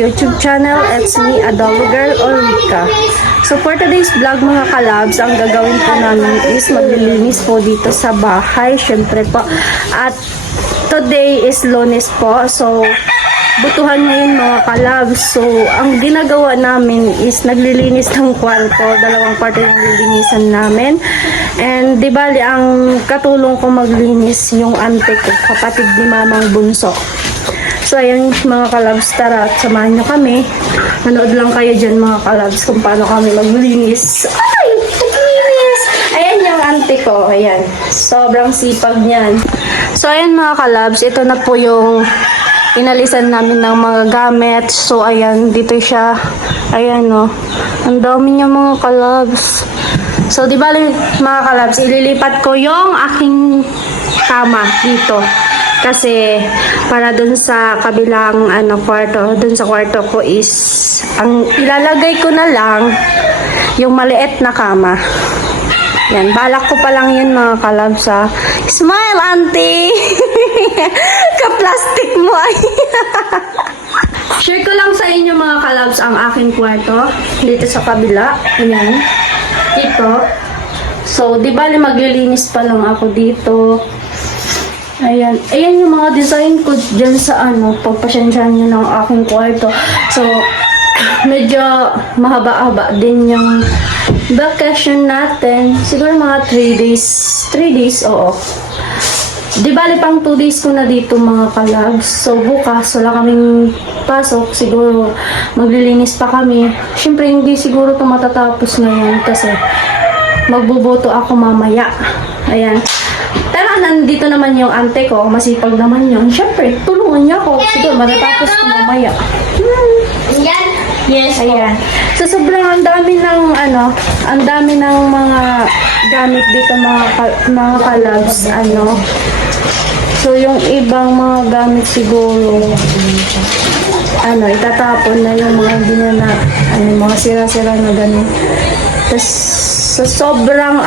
YouTube channel. It's me, Adolo Girl or Rika. So for today's vlog mga kalabs, ang gagawin po namin is maglilinis po dito sa bahay. Syempre po. At today is Lunes po. So butuhan ngayon mga kalabs. So ang ginagawa namin is naglilinis ng kwarto. Dalawang kwarto yung lilinisan namin. And di bali ang katulong ko maglinis yung ante ko, kapatid ni Mamang Bunso. So ayan mga kalabs, tara at samahan nyo kami. Manood lang kayo dyan mga kalabs kung paano kami maglinis. Ay! Maglinis! Ayan yung ante ko. Ayan. Sobrang sipag niyan. So ayan mga kalabs, ito na po yung inalisan namin ng mga gamit. So ayan, dito siya. Ayan o. Ang dami niya mga kalabs. So di ba mga kalabs, ililipat ko yung aking kama dito. Kasi para dun sa kabilang kwarto, dun sa kwarto ko is ang ilalagay ko na lang yung maliit na kama. Yan, balak ko pa lang yun mga kalabs ha. Smile auntie! Ka-plastic mo ay. Share ko lang sa inyo mga kalabs ang aking kwarto dito sa kabila. Ayan. Dito. So, di ba maglilinis pa lang ako dito. Ayan. Ayan yung mga design ko dyan sa pagpasensyahan nyo ng aking kwarto. So, medyo mahaba-haba din yung vacation natin. Siguro mga 3 days. 3 days, oo. Di bali pang 2 days ko na dito mga kalabs. So, bukas wala kaming pasok. Siguro maglilinis pa kami. Siyempre, hindi siguro ito matatapos ngayon kasi magbuboto ako mamaya. Ayan. Pero nandito naman yung ante ko, masipag naman yun. Siyempre, tulungan niya ako. Siguro, matatapos ko mamaya. Yes, ayan. So, sobrang ang dami ng, ang dami ng mga gamit dito, mga kalabs, So, yung ibang mga gamit siguro, itatapon na yung mga ginana, mga sira-sira na ganun. Tapos, sa sobrang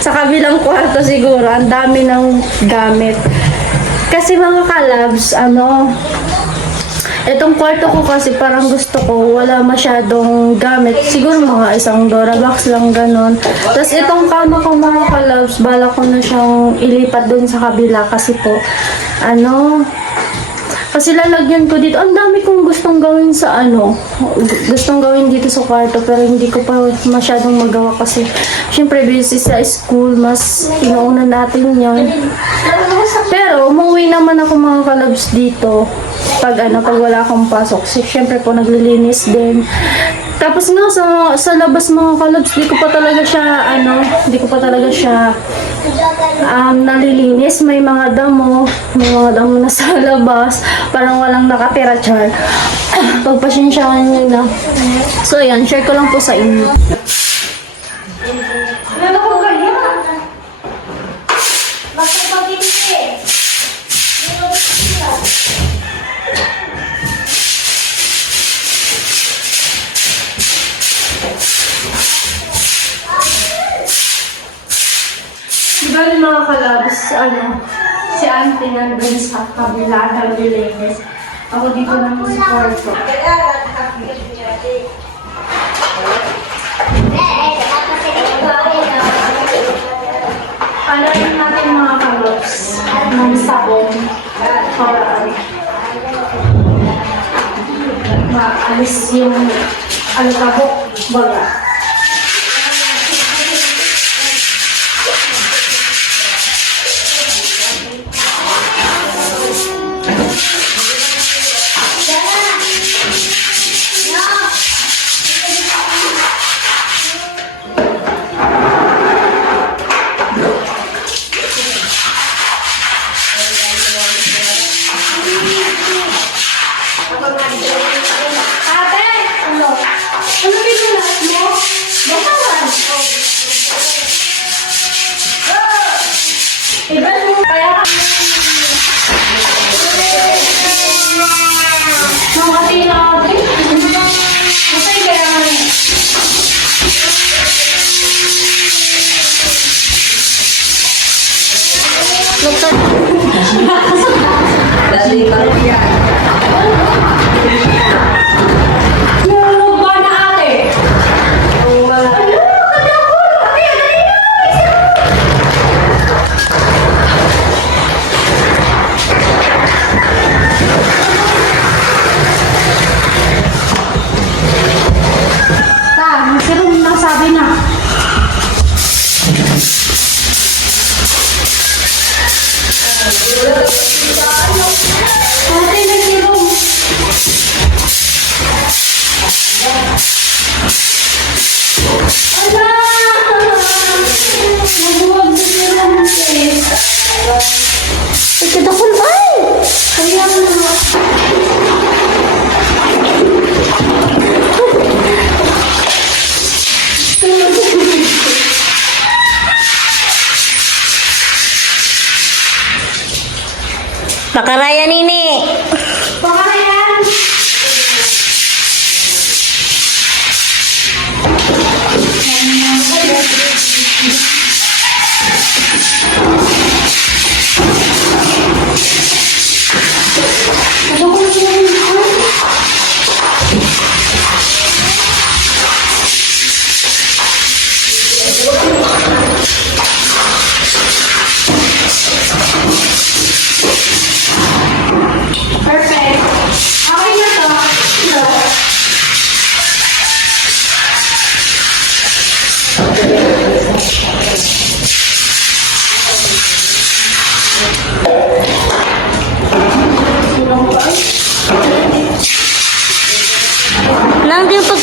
sa kabilang kwarto siguro, ang dami ng gamit. Kasi mga kalabs, itong kwarto ko kasi parang gusto ko, wala masyadong gamit. Siguro mga isang Dorabox lang ganon. Tapos itong kama ko mga kalabs, bala ko na siyang ilipat dun sa kabila kasi po, kasi lalagyan ko dito. Ang dami kong gustong gawin sa gustong gawin dito sa kwarto pero hindi ko pa masyadong magawa kasi syempre busy sa school, mas inuuna natin yan. Pero umuwi naman ako mga kalabs dito pag pag wala akong pasok. Syempre po naglilinis din. Tapos nga sa labas mga kalabs, di ko pa talaga siya nalilinis. May mga damo na sa labas. Parang walang nakatira, char. Pagpasyensyahan nyo na. So ayan, share ko lang po sa inyo. Ano ko kaya? Basta pag-ibig. Diba mga kalabs, si auntie nandun sa kabila naglilinis. Ako dito naman sa kwarto. Palayin natin mga kalabs ng sabon para maalis yung alikabok baga. Ate! Ano binulat mo?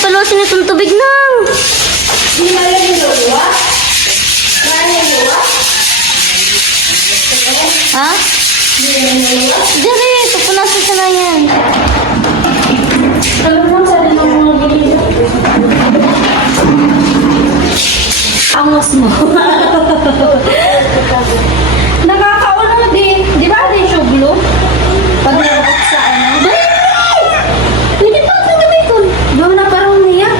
palusin itong tubig nang. Hindi na lang yung luwa? Kaya yung luwa? Ha? Dari, tupunasin siya na yan. Alam mo, sa rin ang mga gilid. Angos mo. Nakakauna din. Di ba din siya blue? Pag nalakot sa ano. Hindi pa ito gabay ko. Doon na parang niya.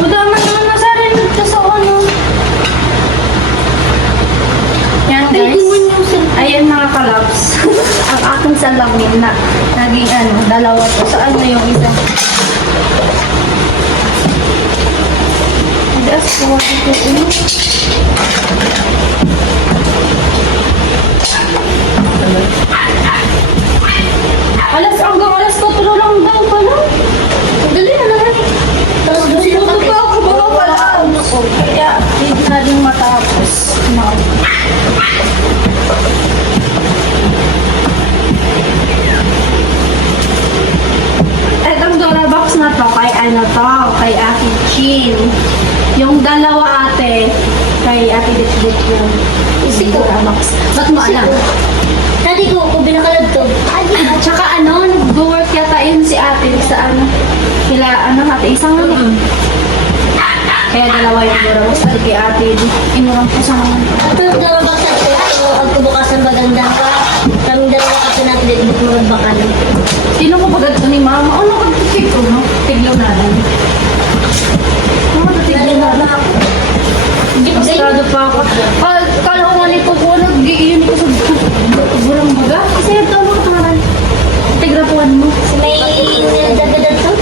Udaman naman na sa rin ito sa ano. Yan guys. Ayan mga kalabs. Ang aking salamin na naging ano, dalawa to. Saan na yung isa? Adas po ito ano. Hanggang alas 4 lang daw pala. Dali na naman. Tapos gusto Ito pa ako mga pala. Kaya hindi na din matapos. Itong Dora box na to, kay ano to, kay Ate Chin. Yung dalawa ate, kay Ate Ditbit yung Dora box. Ba't mo alam? Dati ko, kung binakalad to. At saka ano, nag-work yata yun si ate sa ano, sila ano, ate isang ano. Kaya dalawa yung Dora box, at kay ate, inurang ko sa mga. Ito dalawa ba sa ito? Ang kubukasan maganda ka. Kami dalawa kasi natin dito magbakan. Sino ko pagad to ni mama? Ano ko tigil ko, no? Tiglaw na lang. Ano ko tiglaw na lang? Gipsado pa ako. Kala ko nga nito ko, nag-iiyon ko sa burang baga. Kasi ito mo kamaran. Tigrapuan mo. May nilagdagadad to?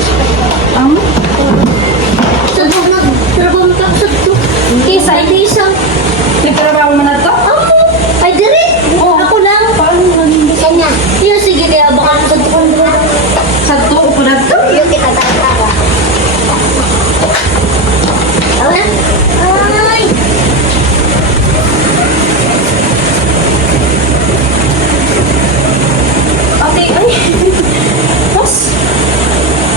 Amo? Sa buong trabaho mo kapsad to. Isa. Nagtrabaho mo na to? Ako! Ay, diri! Ako lang! Paano mo naging Kanya. Yun, sige, kaya baka sa tukon mo. sa to? Upo na to? Yung kita ako. Ako na? Ay! Ate, ay. Boss.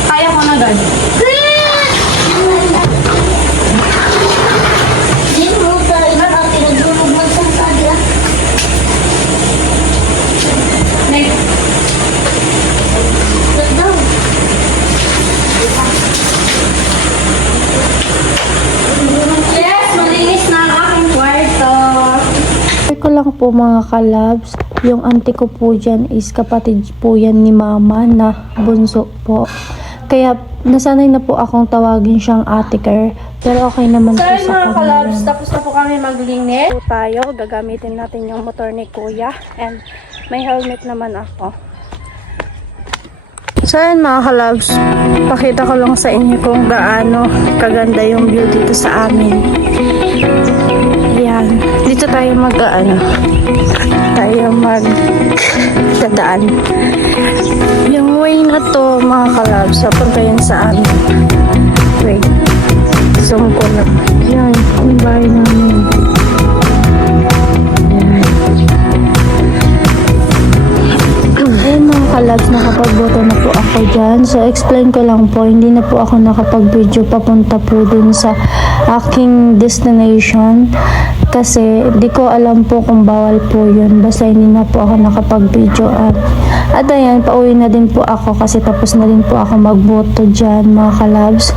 Kaya ko na gan. Hindi mo tayo na ang pinagulog ng sangkadya. Lockdown. Yes, malinis na ang aking kwarto. Share ko lang po mga kalabs, yung auntie ko po dyan is kapatid po yan ni mama na bunso po. Kaya nasanay na po akong tawagin siyang ate Ker, pero okay naman So po ayun sa mga kalabs, kanya. tapos na po kami maglinis. Po tayo, gagamitin natin yung motor ni kuya. And may helmet naman ako. So ayun mga kalabs, pakita ko lang sa inyo kung gaano kaganda yung view dito sa amin. Ayan, dito tayo dadaan. Yung way na to mga kalabs, papunta yun sa amin. Wait, zoom ko na. Yan, yung bahay namin. Ayun mga kalabs, nakapagboto na po ako dyan. So explain ko lang po, hindi na po ako nakapag-video papunta po dun sa aking destination. Kasi di ko alam po kung bawal po yun. Basta hindi na po ako nakapag-video. At ayan, pauwi na din po ako kasi tapos na din po ako magboto dyan mga kalabs.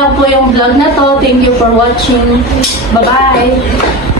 lang po yung vlog na to. Thank you for watching. Bye-bye!